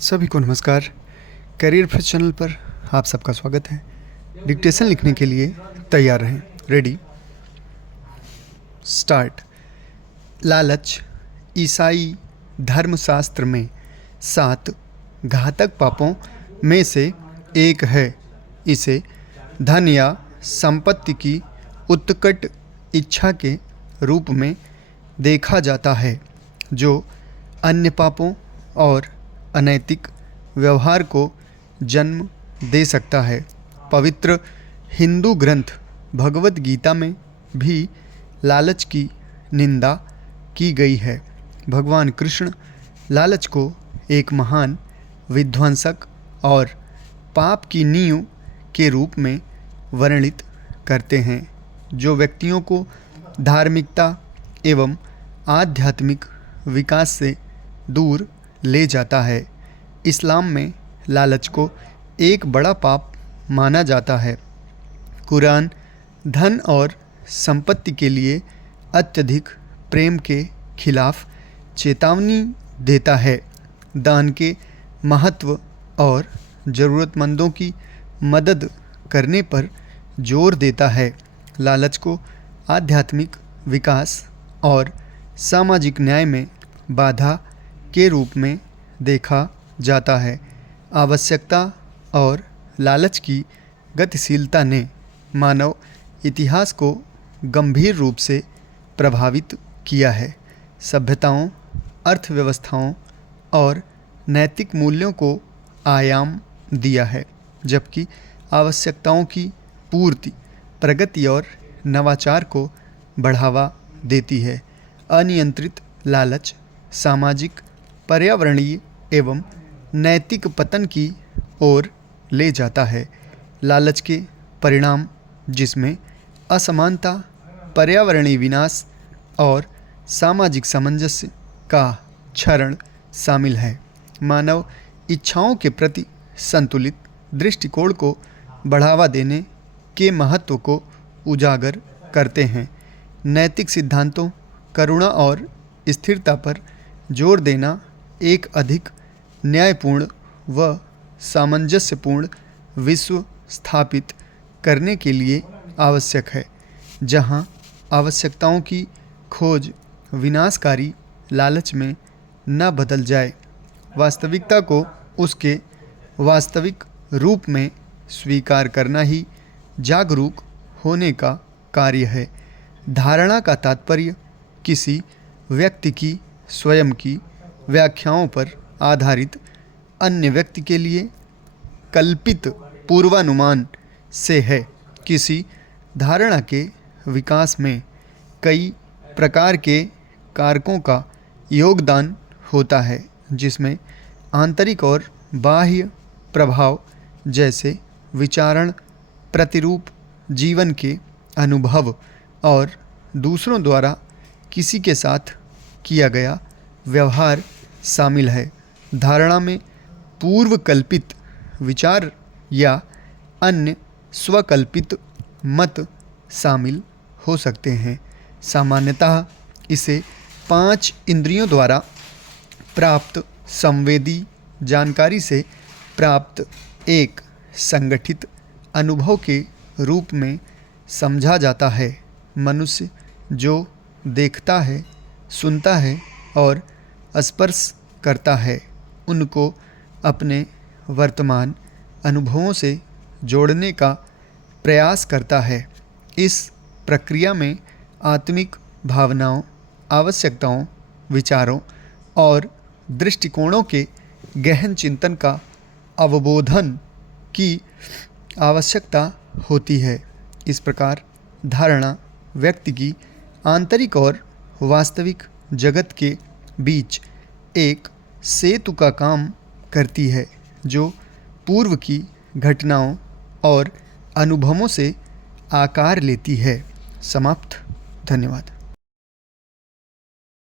सभी को नमस्कार। करियर फर्स्ट चैनल पर आप सबका स्वागत है। डिक्टेशन लिखने के लिए तैयार रहें। Ready start. लालच ईसाई धर्मशास्त्र में 7 घातक पापों में से एक है। इसे धन या संपत्ति की उत्कट इच्छा के रूप में देखा जाता है, जो अन्य पापों और अनैतिक व्यवहार को जन्म दे सकता है। पवित्र हिंदू ग्रंथ भगवद गीता में भी लालच की निंदा की गई है। भगवान कृष्ण लालच को एक महान विध्वंसक और पाप की नींव के रूप में वर्णित करते हैं, जो व्यक्तियों को धार्मिकता एवं आध्यात्मिक विकास से दूर ले जाता है। इस्लाम में लालच को एक बड़ा पाप माना जाता है। कुरान धन और संपत्ति के लिए अत्यधिक प्रेम के खिलाफ चेतावनी देता है। दान के महत्व और ज़रूरतमंदों की मदद करने पर जोर देता है। लालच को आध्यात्मिक विकास और सामाजिक न्याय में बाधा के रूप में देखा जाता है। आवश्यकता और लालच की गतिशीलता ने मानव इतिहास को गंभीर रूप से प्रभावित किया है। सभ्यताओं, अर्थव्यवस्थाओं और नैतिक मूल्यों को आयाम दिया है, जबकि आवश्यकताओं की पूर्ति प्रगति और नवाचार को बढ़ावा देती है। अनियंत्रित लालच सामाजिक, पर्यावरणीय एवं नैतिक पतन की ओर ले जाता है। लालच के परिणाम, जिसमें असमानता, पर्यावरणीय विनाश और सामाजिक सामंजस्य का क्षरण शामिल है, मानव इच्छाओं के प्रति संतुलित दृष्टिकोण को बढ़ावा देने के महत्व को उजागर करते हैं। नैतिक सिद्धांतों, करुणा और स्थिरता पर जोर देना एक अधिक न्यायपूर्ण व सामंजस्यपूर्ण विश्व स्थापित करने के लिए आवश्यक है, जहां आवश्यकताओं की खोज विनाशकारी लालच में न बदल जाए। वास्तविकता को उसके वास्तविक रूप में स्वीकार करना ही जागरूक होने का कार्य है। धारणा का तात्पर्य किसी व्यक्ति की स्वयं की व्याख्याओं पर आधारित अन्य व्यक्ति के लिए कल्पित पूर्वानुमान से है। किसी धारणा के विकास में कई प्रकार के कारकों का योगदान होता है, जिसमें आंतरिक और बाह्य प्रभाव जैसे विचारण, प्रतिरूप, जीवन के अनुभव और दूसरों द्वारा किसी के साथ किया गया व्यवहार शामिल है। धारणा में पूर्व कल्पित विचार या अन्य स्वकल्पित मत शामिल हो सकते हैं। सामान्यतः इसे 5 इंद्रियों द्वारा प्राप्त संवेदी जानकारी से प्राप्त एक संगठित अनुभव के रूप में समझा जाता है। मनुष्य जो देखता है, सुनता है और स्पर्श करता है, उनको अपने वर्तमान अनुभवों से जोड़ने का प्रयास करता है। इस प्रक्रिया में आत्मिक भावनाओं, आवश्यकताओं, विचारों और दृष्टिकोणों के गहन चिंतन का अवबोधन की आवश्यकता होती है। इस प्रकार धारणा व्यक्ति की आंतरिक और वास्तविक जगत के बीच एक सेतु का काम करती है, जो पूर्व की घटनाओं और अनुभवों से आकार लेती है। समाप्त। धन्यवाद।